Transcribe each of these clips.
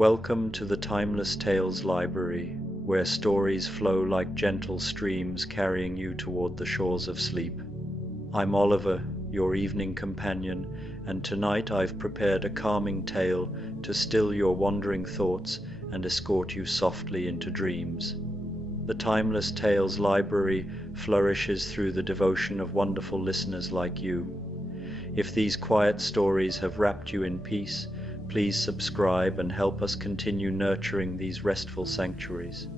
Welcome to the Timeless Tales Library, where stories flow like gentle streams carrying you toward the shores of sleep. I'm Oliver, your evening companion, and tonight I've prepared a calming tale to still your wandering thoughts and escort you softly into dreams. The Timeless Tales Library flourishes through the devotion of wonderful listeners like you. If these quiet stories have wrapped you in peace, please subscribe and help us continue nurturing these restful sanctuaries.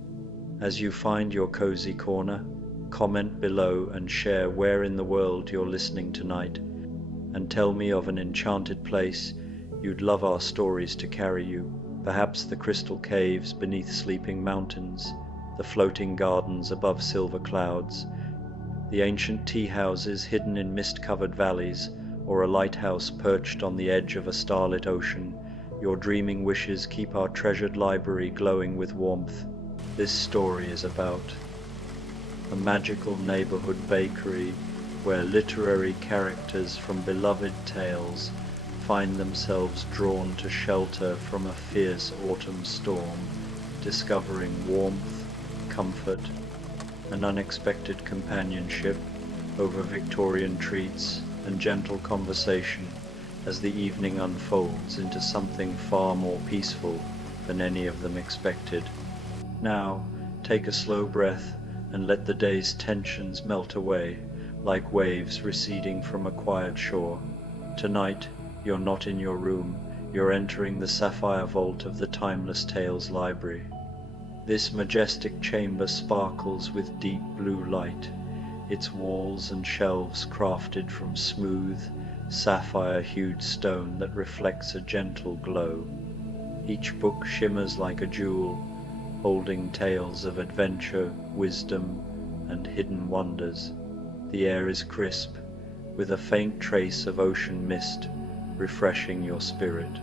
As you find your cozy corner, comment below and share where in the world you're listening tonight, and tell me of an enchanted place you'd love our stories to carry you. Perhaps the crystal caves beneath sleeping mountains, the floating gardens above silver clouds, the ancient tea houses hidden in mist-covered valleys, or a lighthouse perched on the edge of a starlit ocean. Your dreaming wishes keep our treasured library glowing with warmth. This story is about a magical neighborhood bakery where literary characters from beloved tales find themselves drawn to shelter from a fierce autumn storm, discovering warmth, comfort, and unexpected companionship over Victorian treats and gentle conversation as the evening unfolds into something far more peaceful than any of them expected. Now, take a slow breath and let the day's tensions melt away like waves receding from a quiet shore. Tonight, you're not in your room, you're entering the sapphire vault of the Timeless Tales Library. This majestic chamber sparkles with deep blue light, its walls and shelves crafted from smooth, sapphire-hued stone that reflects a gentle glow. Each book shimmers like a jewel, holding tales of adventure, wisdom, and hidden wonders. The air is crisp, with a faint trace of ocean mist, refreshing your spirit.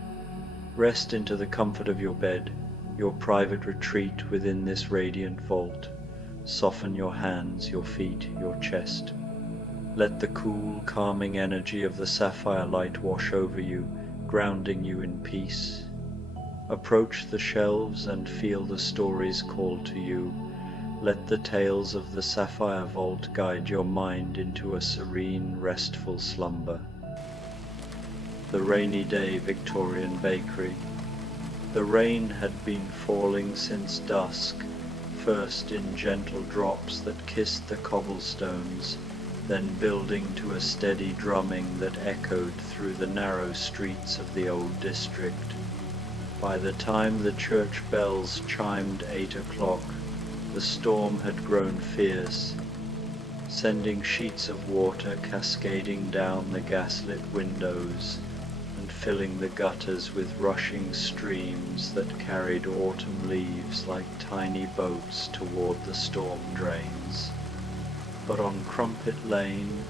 Rest into the comfort of your bed, your private retreat within this radiant vault. Soften your hands, your feet, your chest. Let the cool, calming energy of the sapphire light wash over you, grounding you in peace. Approach the shelves and feel the stories call to you. Let the tales of the sapphire vault guide your mind into a serene, restful slumber. The Rainy Day Victorian Bakery. The rain had been falling since dusk, first in gentle drops that kissed the cobblestones, then building to a steady drumming that echoed through the narrow streets of the old district. By the time the church bells chimed 8 o'clock, the storm had grown fierce, sending sheets of water cascading down the gaslit windows and filling the gutters with rushing streams that carried autumn leaves like tiny boats toward the storm drains. But on Crumpet Lane,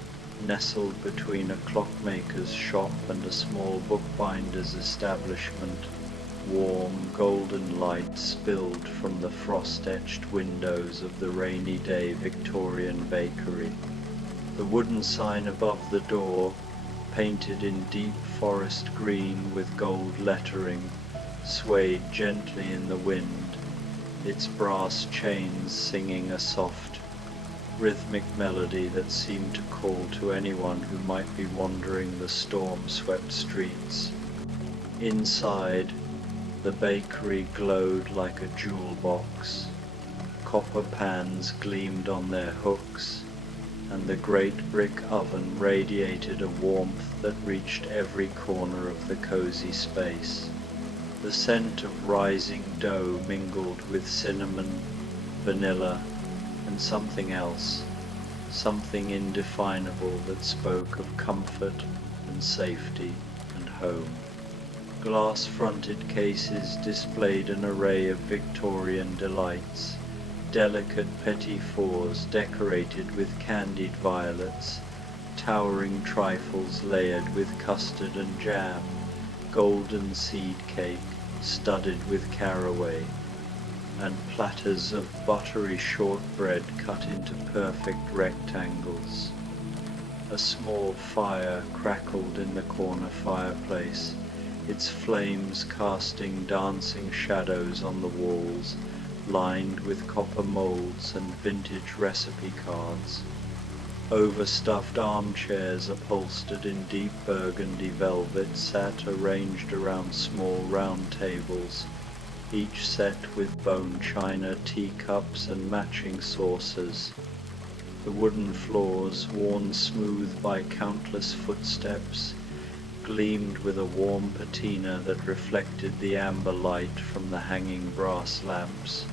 nestled between a clockmaker's shop and a small bookbinder's establishment, warm golden light spilled from the frost-etched windows of the Rainy Day Victorian Bakery. The wooden sign above the door, painted in deep forest green with gold lettering, swayed gently in the wind, its brass chains singing a soft, rhythmic melody that seemed to call to anyone who might be wandering the storm-swept streets. Inside, the bakery glowed like a jewel box. Copper pans gleamed on their hooks, and the great brick oven radiated a warmth that reached every corner of the cozy space. The scent of rising dough mingled with cinnamon, vanilla, and something else, something indefinable that spoke of comfort and safety and home. Glass-fronted cases displayed an array of Victorian delights, delicate petit fours decorated with candied violets, towering trifles layered with custard and jam, golden seed cake studded with caraway, and platters of buttery shortbread cut into perfect rectangles. A small fire crackled in the corner fireplace, its flames casting dancing shadows on the walls, lined with copper molds and vintage recipe cards. Overstuffed armchairs upholstered in deep burgundy velvet sat arranged around small round tables, each set with bone china, teacups and matching saucers. The wooden floors, worn smooth by countless footsteps, gleamed with a warm patina that reflected the amber light from the hanging brass lamps.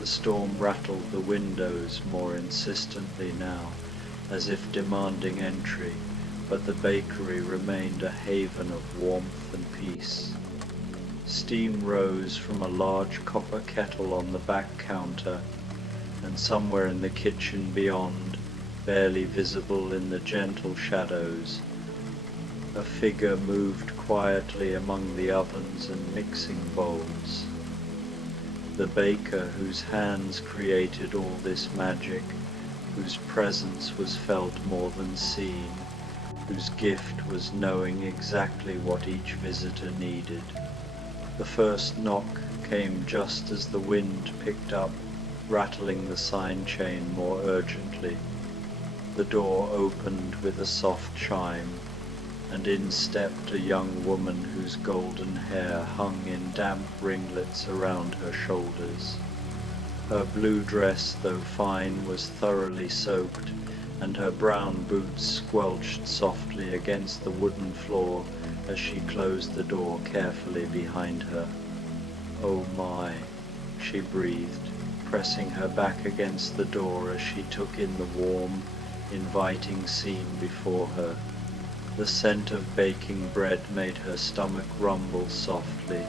The storm rattled the windows more insistently now, as if demanding entry, but the bakery remained a haven of warmth and peace. Steam rose from a large copper kettle on the back counter, and somewhere in the kitchen beyond, barely visible in the gentle shadows, a figure moved quietly among the ovens and mixing bowls. The baker whose hands created all this magic, whose presence was felt more than seen, whose gift was knowing exactly what each visitor needed. The first knock came just as the wind picked up, rattling the sign chain more urgently. The door opened with a soft chime, and in stepped a young woman whose golden hair hung in damp ringlets around her shoulders. Her blue dress, though fine, was thoroughly soaked, and her brown boots squelched softly against the wooden floor as she closed the door carefully behind her. "Oh my," she breathed, pressing her back against the door as she took in the warm, inviting scene before her. The scent of baking bread made her stomach rumble softly,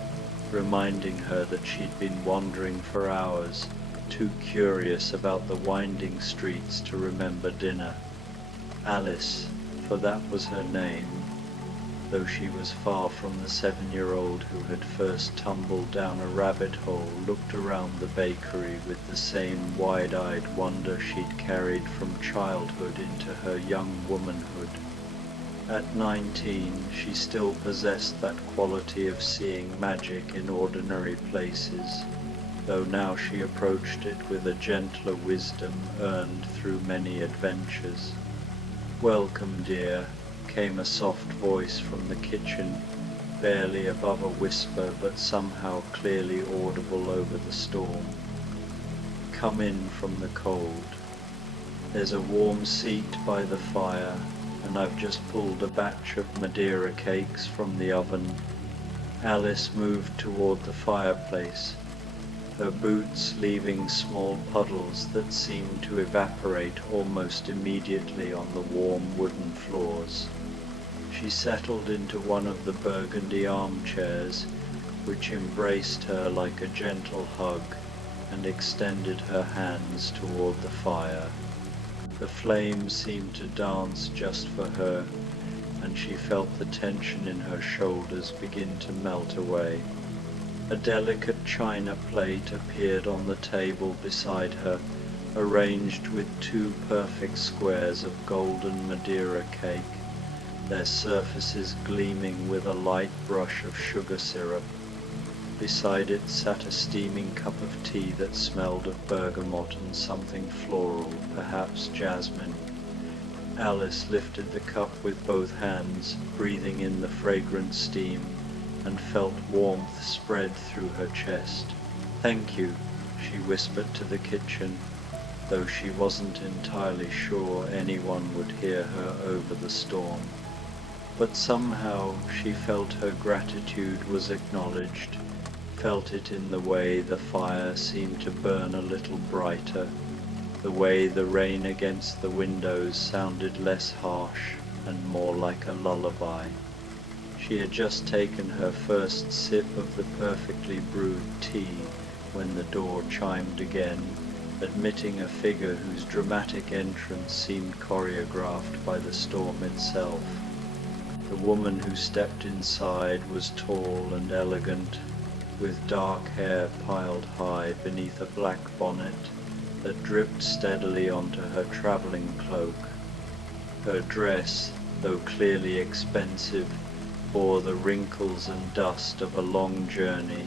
reminding her that she'd been wandering for hours, too curious about the winding streets to remember dinner. Alice, for that was her name, though she was far from the 7-year-old who had first tumbled down a rabbit hole, looked around the bakery with the same wide-eyed wonder she'd carried from childhood into her young womanhood. At 19, she still possessed that quality of seeing magic in ordinary places, though now she approached it with a gentler wisdom earned through many adventures. "Welcome, dear," came a soft voice from the kitchen, barely above a whisper but somehow clearly audible over the storm. "Come in from the cold. There's a warm seat by the fire, and I've just pulled a batch of Madeira cakes from the oven." Alice moved toward the fireplace, her boots leaving small puddles that seemed to evaporate almost immediately on the warm wooden floors. She settled into one of the burgundy armchairs, which embraced her like a gentle hug, and extended her hands toward the fire. The flame seemed to dance just for her, and she felt the tension in her shoulders begin to melt away. A delicate china plate appeared on the table beside her, arranged with 2 perfect squares of golden Madeira cake, their surfaces gleaming with a light brush of sugar syrup. Beside it sat a steaming cup of tea that smelled of bergamot and something floral, perhaps jasmine. Alice lifted the cup with both hands, breathing in the fragrant steam, and felt warmth spread through her chest. "Thank you," she whispered to the kitchen, though she wasn't entirely sure anyone would hear her over the storm. But somehow she felt her gratitude was acknowledged, felt it in the way the fire seemed to burn a little brighter, the way the rain against the windows sounded less harsh and more like a lullaby. She had just taken her first sip of the perfectly brewed tea when the door chimed again, admitting a figure whose dramatic entrance seemed choreographed by the storm itself. The woman who stepped inside was tall and elegant, with dark hair piled high beneath a black bonnet that dripped steadily onto her traveling cloak. Her dress, though clearly expensive, bore the wrinkles and dust of a long journey,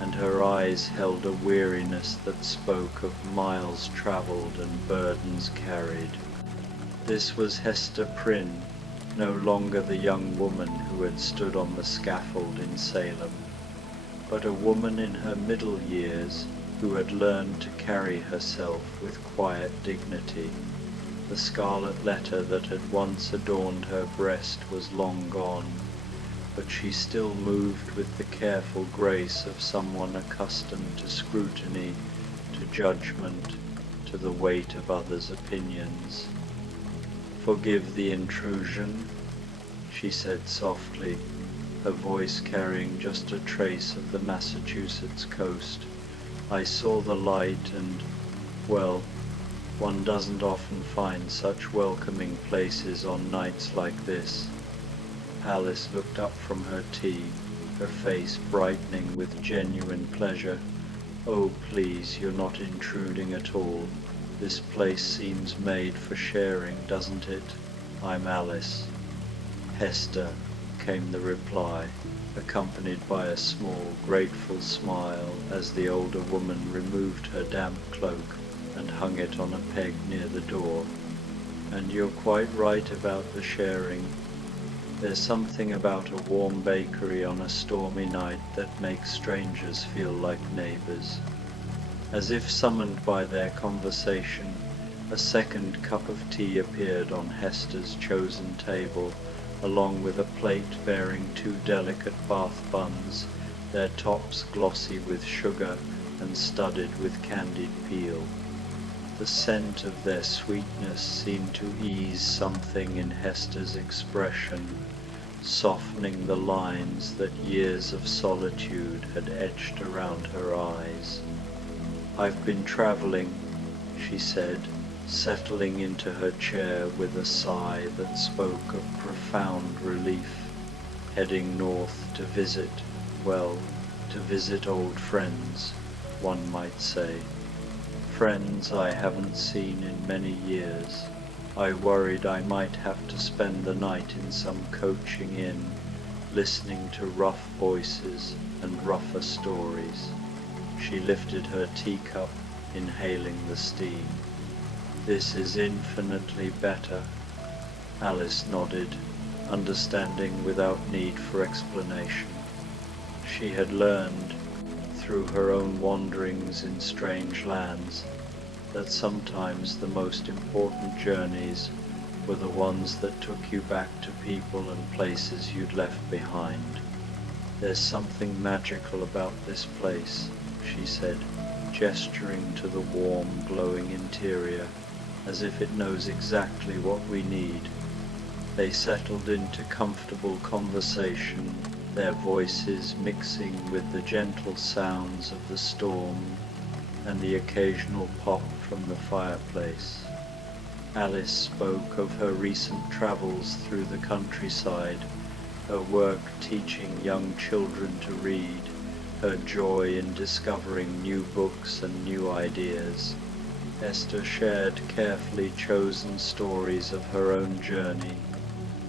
and her eyes held a weariness that spoke of miles travelled and burdens carried. This was Hester Prynne, no longer the young woman who had stood on the scaffold in Salem, but a woman in her middle years who had learned to carry herself with quiet dignity. The scarlet letter that had once adorned her breast was long gone, but she still moved with the careful grace of someone accustomed to scrutiny, to judgment, to the weight of others' opinions. "Forgive the intrusion," she said softly, her voice carrying just a trace of the Massachusetts coast. "I saw the light and, well, one doesn't often find such welcoming places on nights like this." Alice looked up from her tea, her face brightening with genuine pleasure. "Oh, please, you're not intruding at all. This place seems made for sharing, doesn't it? I'm Alice." "Hester," came the reply, accompanied by a small, grateful smile as the older woman removed her damp cloak and hung it on a peg near the door. "And you're quite right about the sharing. There's something about a warm bakery on a stormy night that makes strangers feel like neighbors." As if summoned by their conversation, a second cup of tea appeared on Hester's chosen table, along with a plate bearing 2 delicate Bath buns, their tops glossy with sugar and studded with candied peel. The scent of their sweetness seemed to ease something in Hester's expression, softening the lines that years of solitude had etched around her eyes. "I've been traveling," she said, settling into her chair with a sigh that spoke of profound relief, "heading north to visit, well, to visit old friends, one might say. Friends I haven't seen in many years. I worried I might have to spend the night in some coaching inn, listening to rough voices and rougher stories." She lifted her teacup, inhaling the steam. "This is infinitely better." Alice nodded, understanding without need for explanation. She had learned, through her own wanderings in strange lands, that sometimes the most important journeys were the ones that took you back to people and places you'd left behind. "There's something magical about this place," she said, gesturing to the warm, glowing interior, as if it knows exactly what we need. They settled into comfortable conversation, their voices mixing with the gentle sounds of the storm and the occasional pop from the fireplace. Alice spoke of her recent travels through the countryside, her work teaching young children to read, her joy in discovering new books and new ideas. Hester shared carefully chosen stories of her own journey,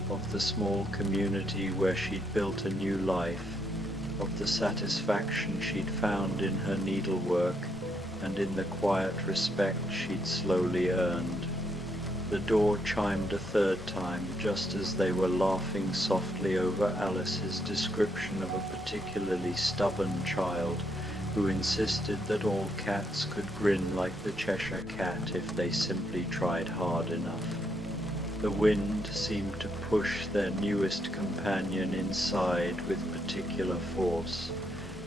of the small community where she'd built a new life, of the satisfaction she'd found in her needlework and in the quiet respect she'd slowly earned. The door chimed a third time, just as they were laughing softly over Alice's description of a particularly stubborn child who insisted that all cats could grin like the Cheshire Cat if they simply tried hard enough. The wind seemed to push their newest companion inside with particular force,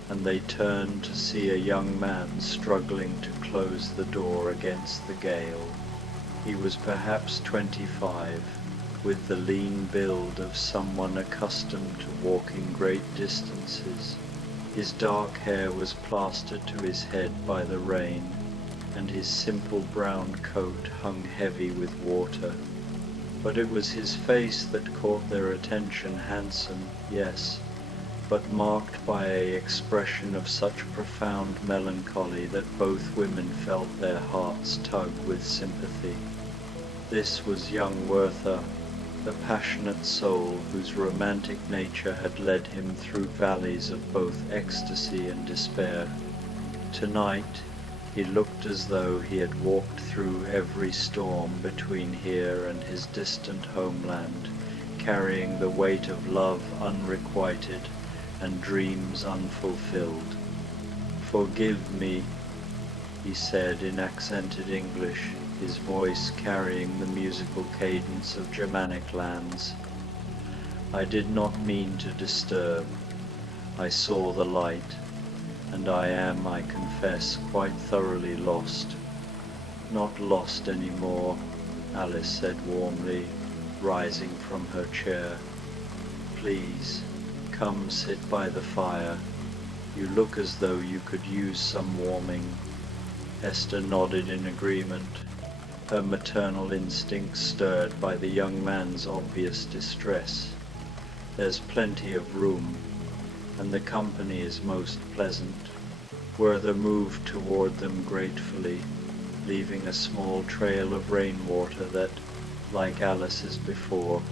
and they turned to see a young man struggling to close the door against the gale. He was perhaps 25, with the lean build of someone accustomed to walking great distances. His dark hair was plastered to his head by the rain, and his simple brown coat hung heavy with water. But it was his face that caught their attention, handsome, yes, but marked by an expression of such profound melancholy that both women felt their hearts tug with sympathy. This was young Werther, the passionate soul whose romantic nature had led him through valleys of both ecstasy and despair. Tonight, he looked as though he had walked through every storm between here and his distant homeland, carrying the weight of love unrequited and dreams unfulfilled. "Forgive me," he said in accented English, his voice carrying the musical cadence of Germanic lands. "I did not mean to disturb. I saw the light, and I am, I confess, quite thoroughly lost." "Not lost any more," Alice said warmly, rising from her chair. "Please, come sit by the fire. You look as though you could use some warming." Esther nodded in agreement, her maternal instincts stirred by the young man's obvious distress. "There's plenty of room, and the company is most pleasant." Werther moved toward them gratefully, leaving a small trail of rainwater that, like Alice's before,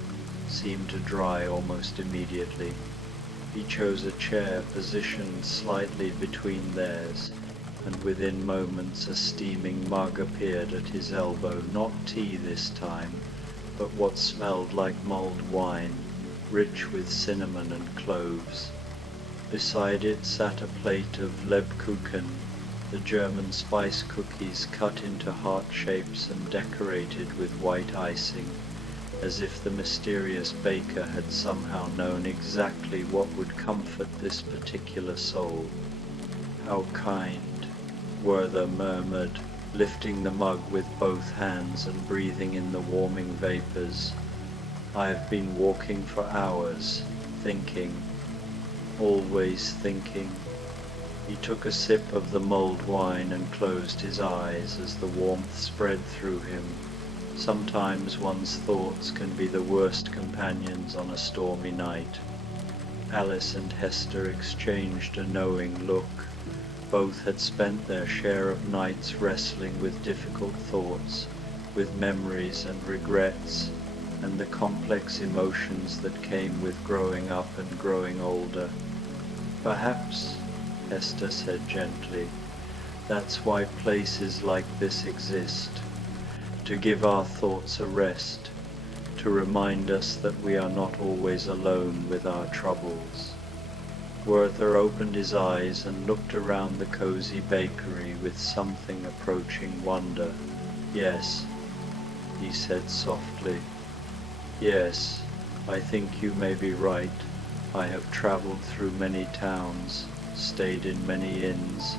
seemed to dry almost immediately. He chose a chair positioned slightly between theirs, and within moments a steaming mug appeared at his elbow, not tea this time, but what smelled like mulled wine, rich with cinnamon and cloves. Beside it sat a plate of Lebkuchen, the German spice cookies cut into heart shapes and decorated with white icing, as if the mysterious baker had somehow known exactly what would comfort this particular soul. "How kind," Werther murmured, lifting the mug with both hands and breathing in the warming vapors. "I have been walking for hours, thinking, always thinking." He took a sip of the mulled wine and closed his eyes as the warmth spread through him. Sometimes one's thoughts can be the worst companions on a stormy night. Alice and Hester exchanged a knowing look. Both had spent their share of nights wrestling with difficult thoughts, with memories and regrets, and the complex emotions that came with growing up and growing older. "Perhaps," Hester said gently, "that's why places like this exist, to give our thoughts a rest, to remind us that we are not always alone with our troubles." Werther opened his eyes and looked around the cozy bakery with something approaching wonder. "Yes," he said softly. "Yes, I think you may be right. I have traveled through many towns, stayed in many inns,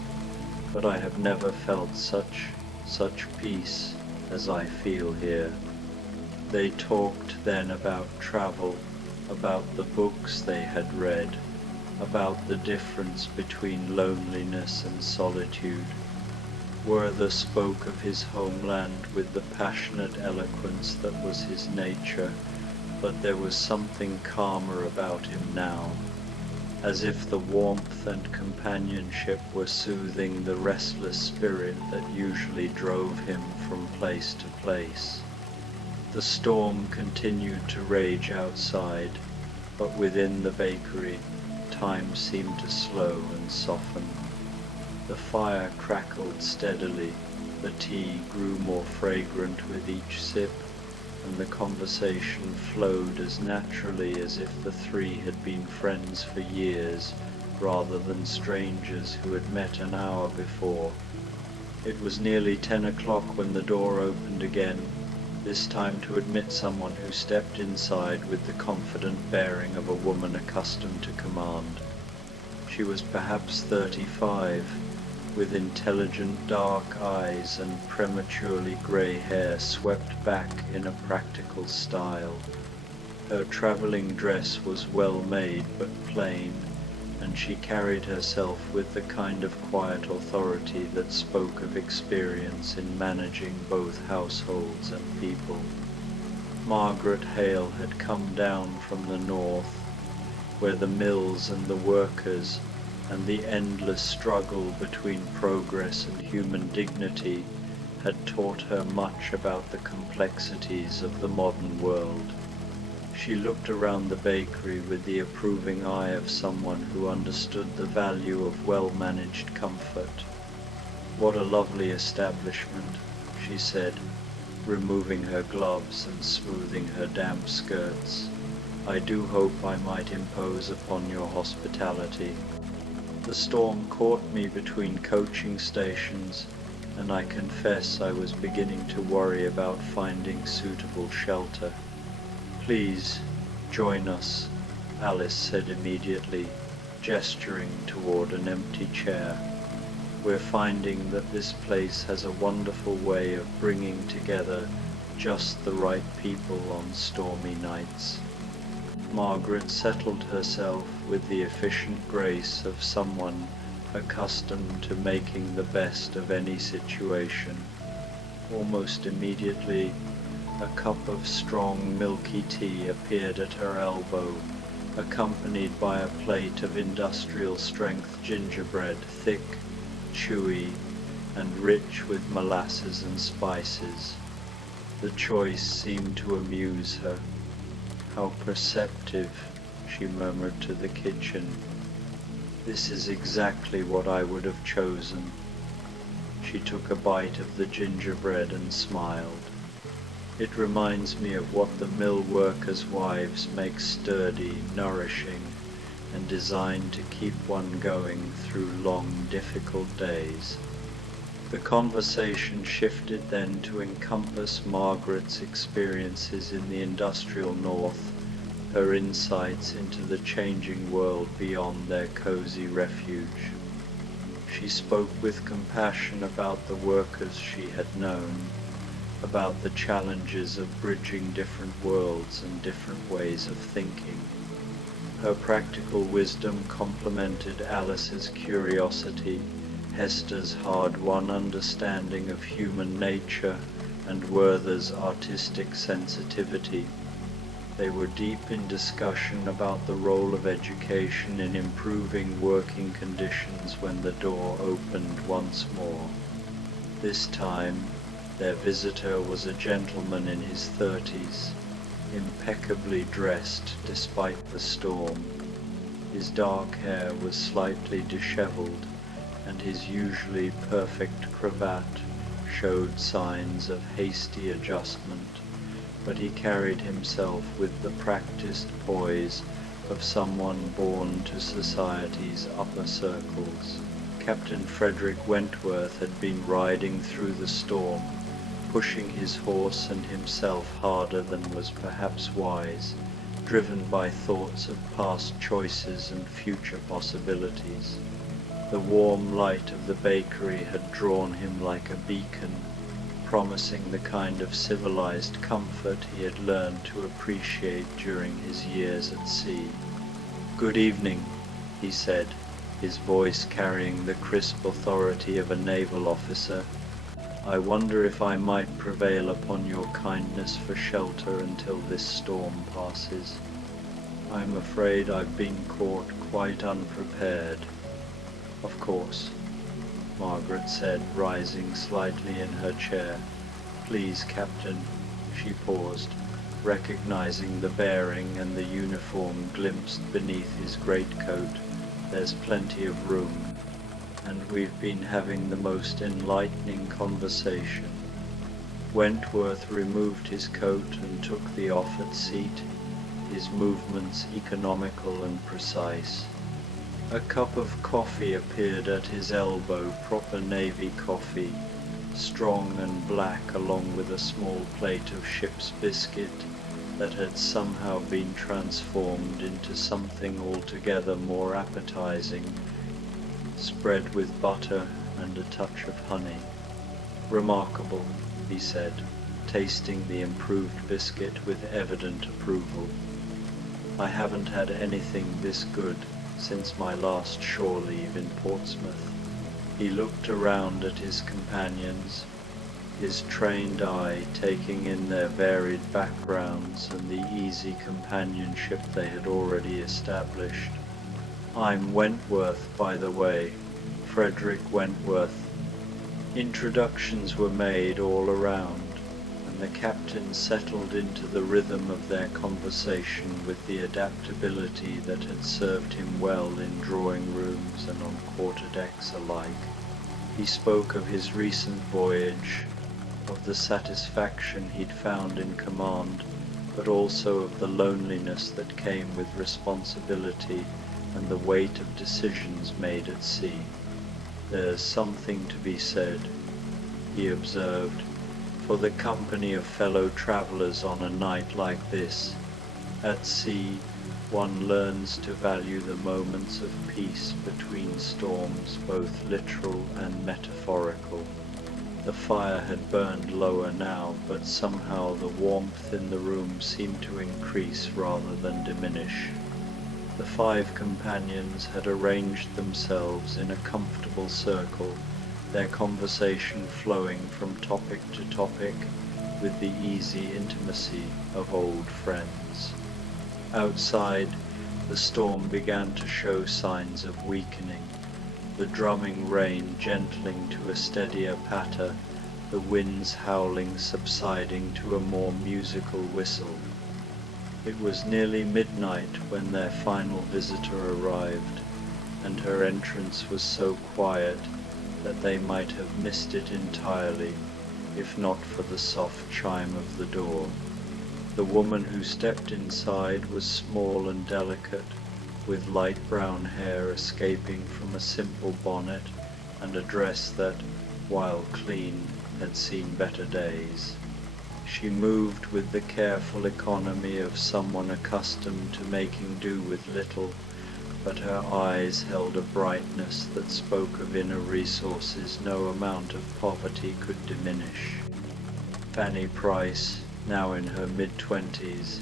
but I have never felt such peace as I feel here." They talked then about travel, about the books they had read, about the difference between loneliness and solitude. Werther spoke of his homeland with the passionate eloquence that was his nature, but there was something calmer about him now, as if the warmth and companionship were soothing the restless spirit that usually drove him from place to place. The storm continued to rage outside, but within the bakery, time seemed to slow and soften. The fire crackled steadily, the tea grew more fragrant with each sip, and the conversation flowed as naturally as if the three had been friends for years, rather than strangers who had met an hour before. It was nearly 10 o'clock when the door opened again, this time to admit someone who stepped inside with the confident bearing of a woman accustomed to command. She was perhaps 35, with intelligent dark eyes and prematurely grey hair swept back in a practical style. Her travelling dress was well made but plain, and she carried herself with the kind of quiet authority that spoke of experience in managing both households and people. Margaret Hale had come down from the north, where the mills and the workers and the endless struggle between progress and human dignity had taught her much about the complexities of the modern world. She looked around the bakery with the approving eye of someone who understood the value of well-managed comfort. "What a lovely establishment," she said, removing her gloves and smoothing her damp skirts. "I do hope I might impose upon your hospitality. The storm caught me between coaching stations, and I confess I was beginning to worry about finding suitable shelter." "Please, join us," Alice said immediately, gesturing toward an empty chair. "We're finding that this place has a wonderful way of bringing together just the right people on stormy nights." Margaret settled herself with the efficient grace of someone accustomed to making the best of any situation. Almost immediately, a cup of strong milky tea appeared at her elbow, accompanied by a plate of industrial-strength gingerbread, thick, chewy, and rich with molasses and spices. The choice seemed to amuse her. "How perceptive," she murmured to the kitchen. "This is exactly what I would have chosen." She took a bite of the gingerbread and smiled. "It reminds me of what the mill workers' wives make sturdy, nourishing, and designed to keep one going through long, difficult days." The conversation shifted then to encompass Margaret's experiences in the industrial North, her insights into the changing world beyond their cozy refuge. She spoke with compassion about the workers she had known, about the challenges of bridging different worlds and different ways of thinking. Her practical wisdom complemented Alice's curiosity, Hester's hard-won understanding of human nature, and Werther's artistic sensitivity. They were deep in discussion about the role of education in improving working conditions when the door opened once more. This time, their visitor was a gentleman in his 30s, impeccably dressed despite the storm. His dark hair was slightly disheveled, and his usually perfect cravat showed signs of hasty adjustment, but he carried himself with the practiced poise of someone born to society's upper circles. Captain Frederick Wentworth had been riding through the storm, pushing his horse and himself harder than was perhaps wise, driven by thoughts of past choices and future possibilities. The warm light of the bakery had drawn him like a beacon, promising the kind of civilized comfort he had learned to appreciate during his years at sea. "Good evening," he said, his voice carrying the crisp authority of a naval officer. "I wonder if I might prevail upon your kindness for shelter until this storm passes. I'm afraid I've been caught quite unprepared." "Of course," Margaret said, rising slightly in her chair. "Please, Captain." She paused, recognizing the bearing and the uniform glimpsed beneath his greatcoat. "There's plenty of room, and we've been having the most enlightening conversation." Wentworth removed his coat and took the offered seat, his movements economical and precise. A cup of coffee appeared at his elbow, proper navy coffee, strong and black, along with a small plate of ship's biscuit that had somehow been transformed into something altogether more appetizing, spread with butter and a touch of honey. "Remarkable," he said, tasting the improved biscuit with evident approval. "I haven't had anything this good since my last shore leave in Portsmouth." He looked around at his companions, his trained eye taking in their varied backgrounds and the easy companionship they had already established. "I'm Wentworth, by the way, Frederick Wentworth." Introductions were made all around, and The captain settled into the rhythm of their conversation with the adaptability that had served him well in drawing rooms and on quarterdecks alike. He spoke of his recent voyage, of the satisfaction he'd found in command, but also of the loneliness that came with responsibility and the weight of decisions made at sea. "There's something to be said," he observed, "for the company of fellow travellers on a night like this. At sea, one learns to value the moments of peace between storms, both literal and metaphorical." The fire had burned lower now, but somehow the warmth in the room seemed to increase rather than diminish. The 5 companions had arranged themselves in a comfortable circle, their conversation flowing from topic to topic with the easy intimacy of old friends. Outside, the storm began to show signs of weakening, the drumming rain gentling to a steadier patter, the winds howling subsiding to a more musical whistle. It was nearly midnight when their final visitor arrived, and her entrance was so quiet that they might have missed it entirely, if not for the soft chime of the door. The woman who stepped inside was small and delicate, with light brown hair escaping from a simple bonnet and a dress that, while clean, had seen better days. She moved with the careful economy of someone accustomed to making do with little, but her eyes held a brightness that spoke of inner resources no amount of poverty could diminish. Fanny Price, now in her mid-20s,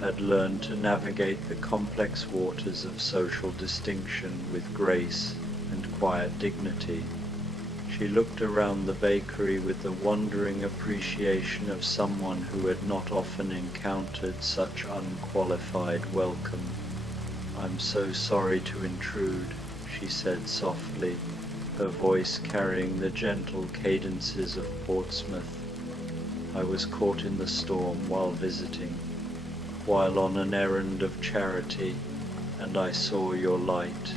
had learned to navigate the complex waters of social distinction with grace and quiet dignity. She looked around the bakery with the wondering appreciation of someone who had not often encountered such unqualified welcome. "I'm so sorry to intrude," she said softly, her voice carrying the gentle cadences of Portsmouth. "I was caught in the storm while visiting, while on an errand of charity, and I saw your light.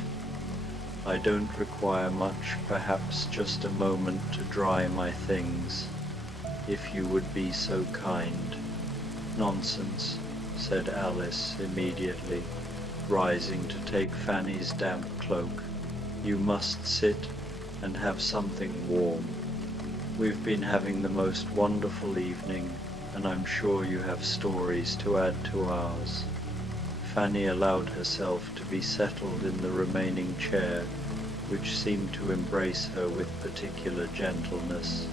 I don't require much, perhaps just a moment to dry my things, if you would be so kind." "Nonsense," said Alice immediately, rising to take Fanny's damp cloak. "You must sit and have something warm. We've been having the most wonderful evening, and I'm sure you have stories to add to ours." Fanny allowed herself to be settled in the remaining chair, which seemed to embrace her with particular gentleness.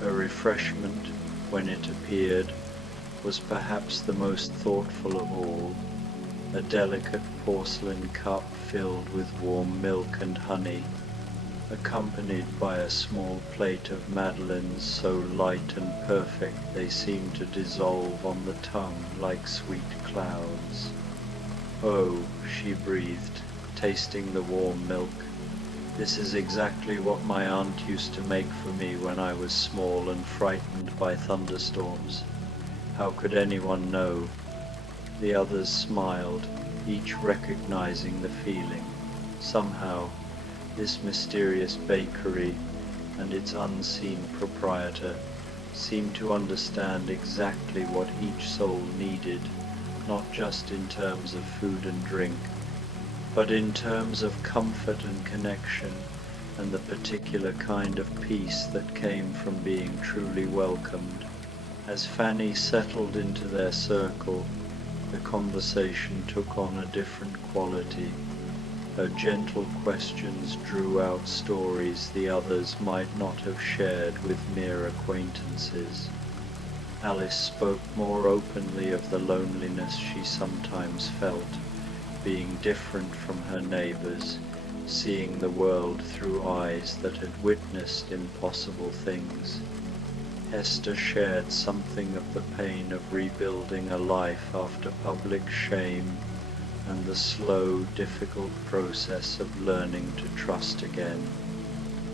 Her refreshment, when it appeared, was perhaps the most thoughtful of all, a delicate porcelain cup filled with warm milk and honey, accompanied by a small plate of madeleines so light and perfect they seemed to dissolve on the tongue like sweet clouds. "Oh," she breathed, tasting the warm milk, "this is exactly what my aunt used to make for me when I was small and frightened by thunderstorms. How could anyone know?" The others smiled, each recognizing the feeling. Somehow, this mysterious bakery and its unseen proprietor seemed to understand exactly what each soul needed, not just in terms of food and drink, but in terms of comfort and connection, and the particular kind of peace that came from being truly welcomed. As Fanny settled into their circle, the conversation took on a different quality. Her gentle questions drew out stories the others might not have shared with mere acquaintances. Alice spoke more openly of the loneliness she sometimes felt, being different from her neighbours, seeing the world through eyes that had witnessed impossible things. Hester shared something of the pain of rebuilding a life after public shame, and the slow, difficult process of learning to trust again.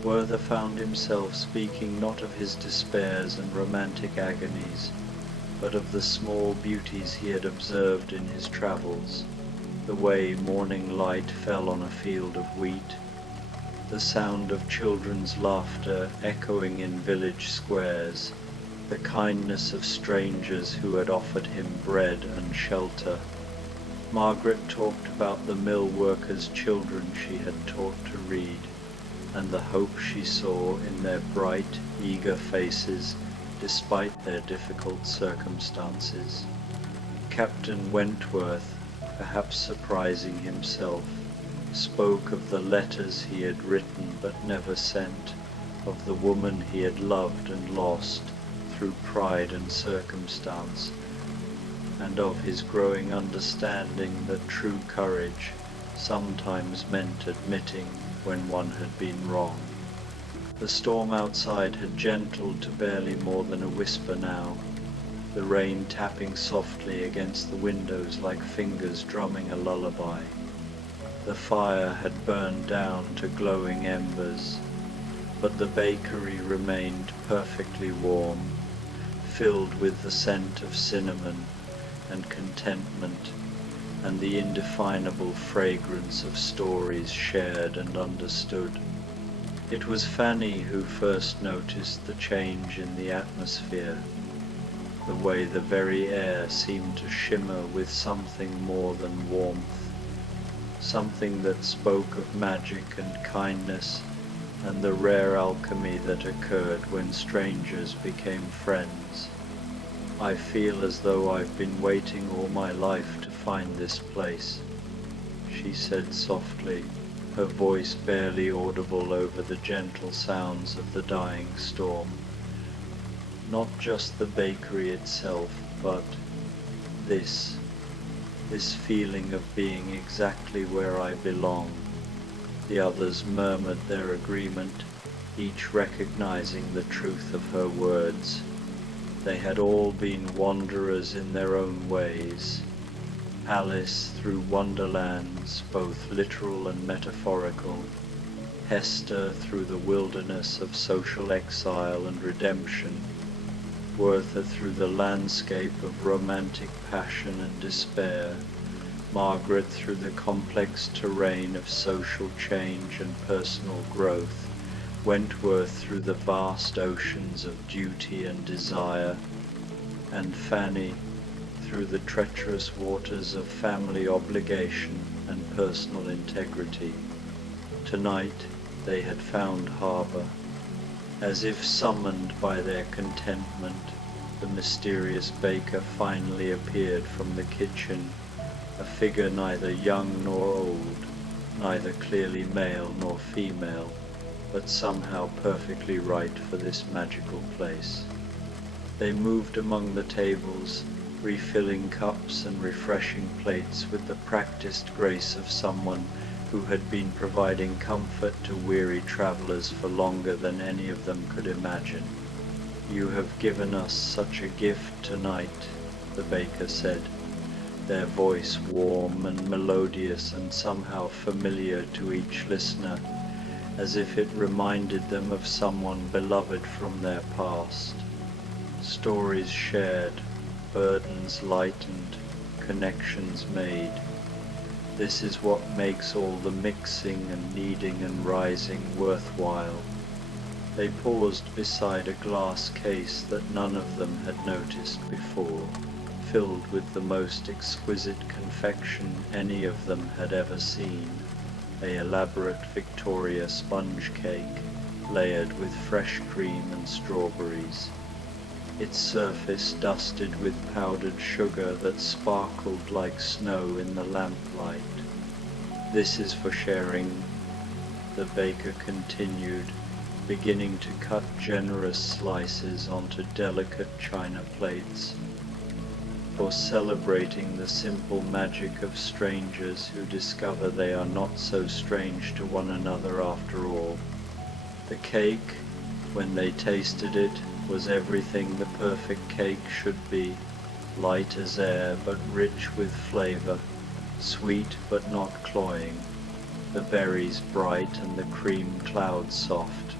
Werther found himself speaking not of his despairs and romantic agonies, but of the small beauties he had observed in his travels, the way morning light fell on a field of wheat, the sound of children's laughter echoing in village squares, the kindness of strangers who had offered him bread and shelter. Margaret talked about the mill workers' children she had taught to read, and the hope she saw in their bright, eager faces despite their difficult circumstances. Captain Wentworth, perhaps surprising himself, spoke of the letters he had written but never sent, of the woman he had loved and lost through pride and circumstance, and of his growing understanding that true courage sometimes meant admitting when one had been wrong. The storm outside had gentled to barely more than a whisper now, the rain tapping softly against the windows like fingers drumming a lullaby. The fire had burned down to glowing embers, but the bakery remained perfectly warm, filled with the scent of cinnamon and contentment and the indefinable fragrance of stories shared and understood. It was Fanny who first noticed the change in the atmosphere, the way the very air seemed to shimmer with something more than warmth, something that spoke of magic and kindness and the rare alchemy that occurred when strangers became friends. "I feel as though I've been waiting all my life to find this place," she said softly, her voice barely audible over the gentle sounds of the dying storm. Not just the bakery itself, but this feeling of being exactly where I belong. The others murmured their agreement, each recognizing the truth of her words. They had all been wanderers in their own ways. Alice through wonderlands, both literal and metaphorical. Hester through the wilderness of social exile and redemption. Werther through the landscape of romantic passion and despair. Margaret through the complex terrain of social change and personal growth. Wentworth through the vast oceans of duty and desire, and Fanny through the treacherous waters of family obligation and personal integrity. Tonight they had found harbour. As if summoned by their contentment, the mysterious baker finally appeared from the kitchen, a figure neither young nor old, neither clearly male nor female, but somehow perfectly right for this magical place. They moved among the tables, refilling cups and refreshing plates with the practiced grace of someone who had been providing comfort to weary travelers for longer than any of them could imagine. "You have given us such a gift tonight," the baker said, their voice warm and melodious and somehow familiar to each listener, as if it reminded them of someone beloved from their past. Stories shared, burdens lightened, connections made. This is what makes all the mixing and kneading and rising worthwhile. They paused beside a glass case that none of them had noticed before, filled with the most exquisite confection any of them had ever seen, a elaborate Victoria sponge cake layered with fresh cream and strawberries, its surface dusted with powdered sugar that sparkled like snow in the lamplight. "This is for sharing," the baker continued, beginning to cut generous slices onto delicate china plates, "for celebrating the simple magic of strangers who discover they are not so strange to one another after all." The cake, when they tasted it, was everything the perfect cake should be, light as air but rich with flavor, sweet but not cloying, the berries bright and the cream cloud soft.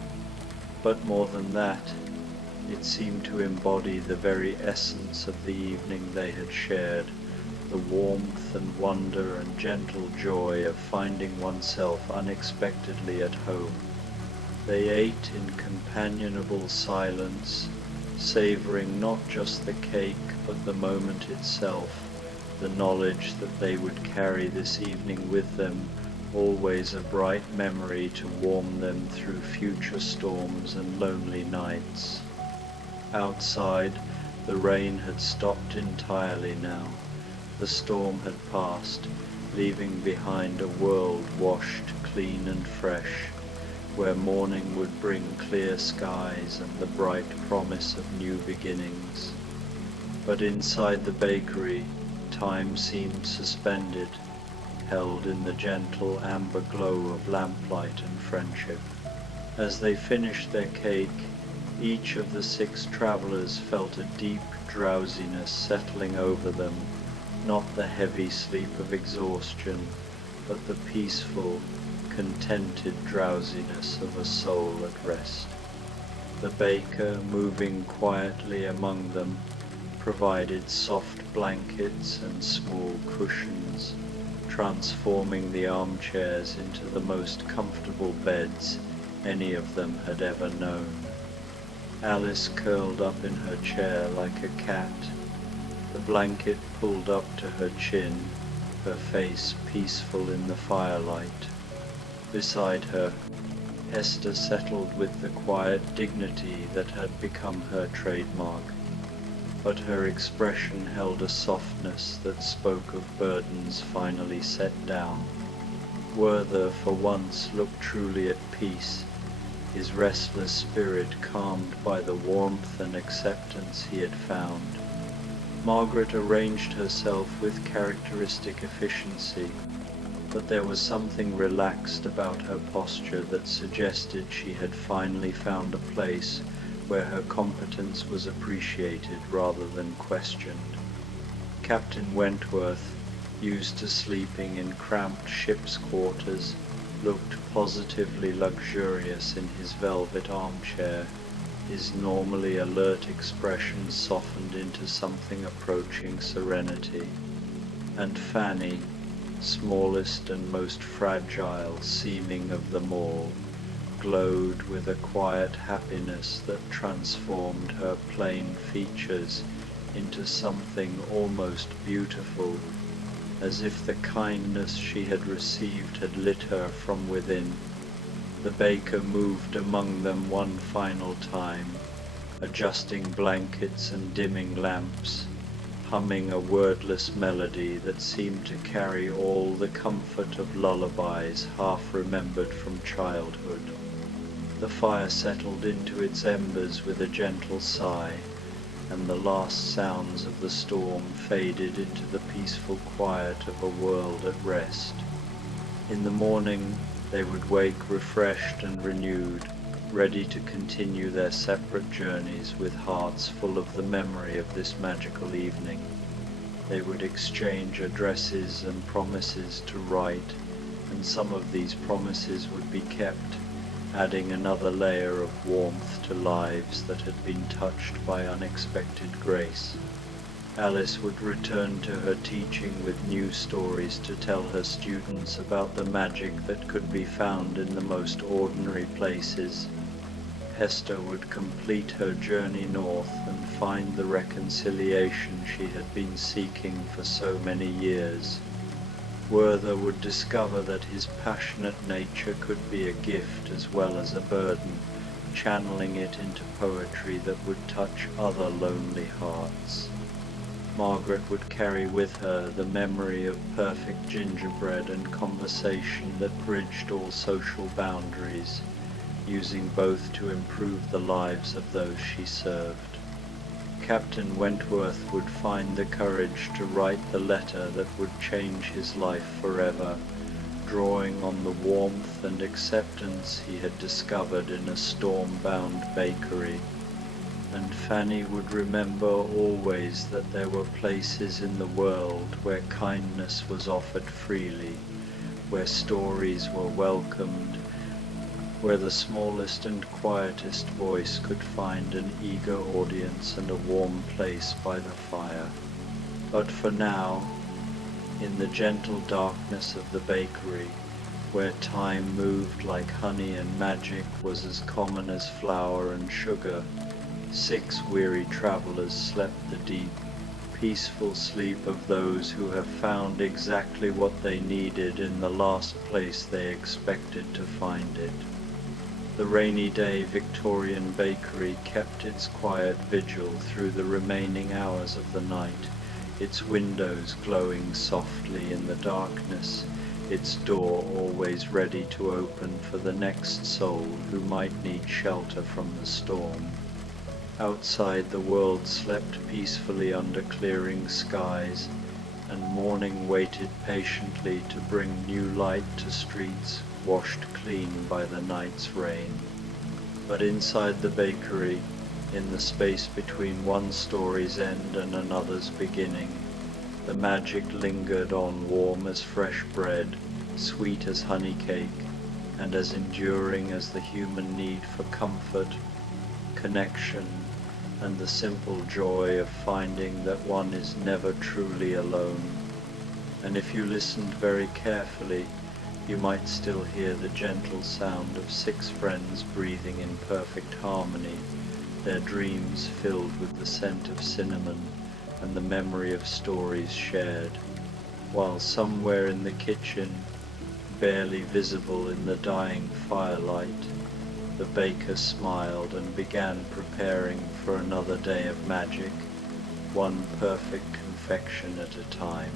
But more than that, it seemed to embody the very essence of the evening they had shared, the warmth and wonder and gentle joy of finding oneself unexpectedly at home. They ate in companionable silence, savoring not just the cake but the moment itself, the knowledge that they would carry this evening with them, always a bright memory to warm them through future storms and lonely nights. Outside, the rain had stopped entirely now. The storm had passed, leaving behind a world washed clean and fresh, where morning would bring clear skies and the bright promise of new beginnings. But inside the bakery, time seemed suspended, held in the gentle amber glow of lamplight and friendship. As they finished their cake, each of the 6 travelers felt a deep drowsiness settling over them, not the heavy sleep of exhaustion, but the peaceful, contented drowsiness of a soul at rest. The baker, moving quietly among them, provided soft blankets and small cushions, transforming the armchairs into the most comfortable beds any of them had ever known. Alice curled up in her chair like a cat, the blanket pulled up to her chin, her face peaceful in the firelight. Beside her, Hester settled with the quiet dignity that had become her trademark, but her expression held a softness that spoke of burdens finally set down. Werther for once looked truly at peace, his restless spirit calmed by the warmth and acceptance he had found. Margaret arranged herself with characteristic efficiency, but there was something relaxed about her posture that suggested she had finally found a place where her competence was appreciated rather than questioned. Captain Wentworth, used to sleeping in cramped ship's quarters, looked positively luxurious in his velvet armchair, his normally alert expression softened into something approaching serenity. And Fanny, smallest and most fragile seeming of them all, glowed with a quiet happiness that transformed her plain features into something almost beautiful, as if the kindness she had received had lit her from within. The baker moved among them one final time, adjusting blankets and dimming lamps, humming a wordless melody that seemed to carry all the comfort of lullabies half remembered from childhood. The fire settled into its embers with a gentle sigh, and the last sounds of the storm faded into the peaceful quiet of a world at rest. In the morning they would wake refreshed and renewed, ready to continue their separate journeys with hearts full of the memory of this magical evening. They would exchange addresses and promises to write, and some of these promises would be kept, adding another layer of warmth to lives that had been touched by unexpected grace. Alice would return to her teaching with new stories to tell her students about the magic that could be found in the most ordinary places. Hester would complete her journey north and find the reconciliation she had been seeking for so many years. Werther would discover that his passionate nature could be a gift as well as a burden, channeling it into poetry that would touch other lonely hearts. Margaret would carry with her the memory of perfect gingerbread and conversation that bridged all social boundaries, using both to improve the lives of those she served. Captain Wentworth would find the courage to write the letter that would change his life forever, drawing on the warmth and acceptance he had discovered in a storm-bound bakery. And Fanny would remember always that there were places in the world where kindness was offered freely, where stories were welcomed, where the smallest and quietest voice could find an eager audience and a warm place by the fire. But for now, in the gentle darkness of the bakery, where time moved like honey and magic was as common as flour and sugar, 6 weary travelers slept the deep, peaceful sleep of those who have found exactly what they needed in the last place they expected to find it. The Rainy Day Victorian Bakery kept its quiet vigil through the remaining hours of the night, its windows glowing softly in the darkness, its door always ready to open for the next soul who might need shelter from the storm. Outside, the world slept peacefully under clearing skies, and morning waited patiently to bring new light to streets washed clean by the night's rain. But inside the bakery, in the space between one story's end and another's beginning, the magic lingered on, warm as fresh bread, sweet as honey cake, and as enduring as the human need for comfort, connection, and the simple joy of finding that one is never truly alone. And if you listened very carefully, you might still hear the gentle sound of 6 friends breathing in perfect harmony, their dreams filled with the scent of cinnamon and the memory of stories shared, while somewhere in the kitchen, barely visible in the dying firelight, the baker smiled and began preparing for another day of magic, one perfect confection at a time.